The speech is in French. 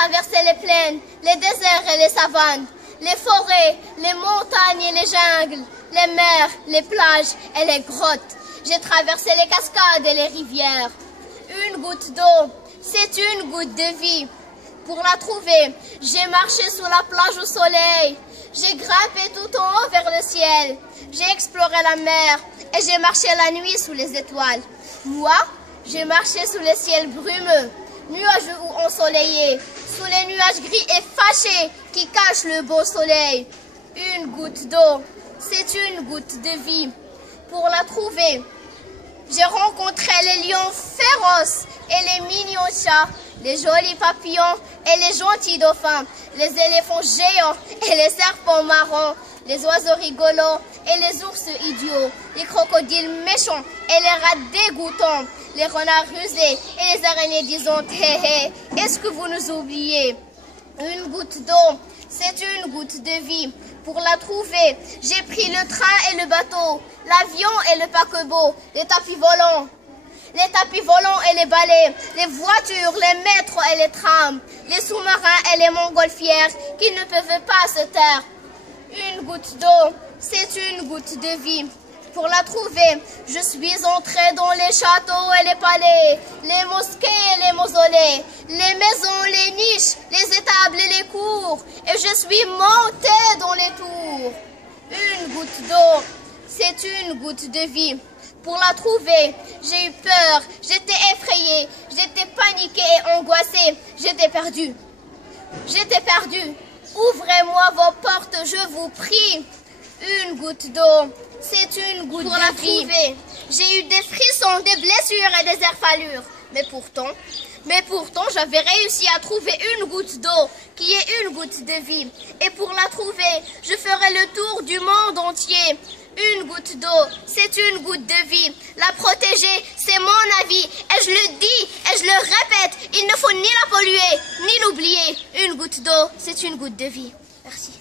traversé les plaines, les déserts et les savanes, les forêts, les montagnes et les jungles, les mers, les plages et les grottes. J'ai traversé les cascades et les rivières. Une goutte d'eau, c'est une goutte de vie. Pour la trouver, j'ai marché sous la plage au soleil. J'ai grimpé tout en haut vers le ciel. J'ai exploré la mer et j'ai marché la nuit sous les étoiles. Moi, j'ai marché sous le ciel brumeux, nuageux ou ensoleillé, sous les nuages gris et fâchés qui cachent le beau soleil. Une goutte d'eau, c'est une goutte de vie. Pour la trouver, j'ai rencontré les lions féroces et les mignons chats, les jolis papillons et les gentils dauphins, les éléphants géants et les serpents marrons, les oiseaux rigolos et les ours idiots, les crocodiles méchants et les rats dégoûtants, les renards rusés et les araignées disantes. Hé hé, est-ce que vous nous oubliez? Une goutte d'eau, c'est une goutte de vie. Pour la trouver, j'ai pris le train et le bateau, l'avion et le paquebot, les tapis volants et les balais, les voitures, les métros et les trams, les sous-marins et les montgolfières qui ne peuvent pas se taire. Une goutte d'eau, c'est une goutte de vie. Pour la trouver, je suis entrée dans les châteaux et les palais, les mosquées et les mausolées, les maisons, les niches, les étables et les cours, et je suis montée dans les tours. Une goutte d'eau, c'est une goutte de vie. Pour la trouver, j'ai eu peur, j'étais effrayée, j'étais paniquée et angoissée, j'étais perdue. J'étais perdue. Ouvrez-moi vos portes, je vous prie. Une goutte d'eau, c'est une goutte de vie. Pour la trouver, j'ai eu des frissons, des blessures et des éraflures. Mais pourtant, j'avais réussi à trouver une goutte d'eau, qui est une goutte de vie. Et pour la trouver, je ferai le tour du monde entier. Une goutte d'eau, c'est une goutte de vie. La protéger, c'est mon avis. Et je le dis, et je le répète, il ne faut ni la polluer, ni l'oublier. Une goutte d'eau, c'est une goutte de vie. Merci.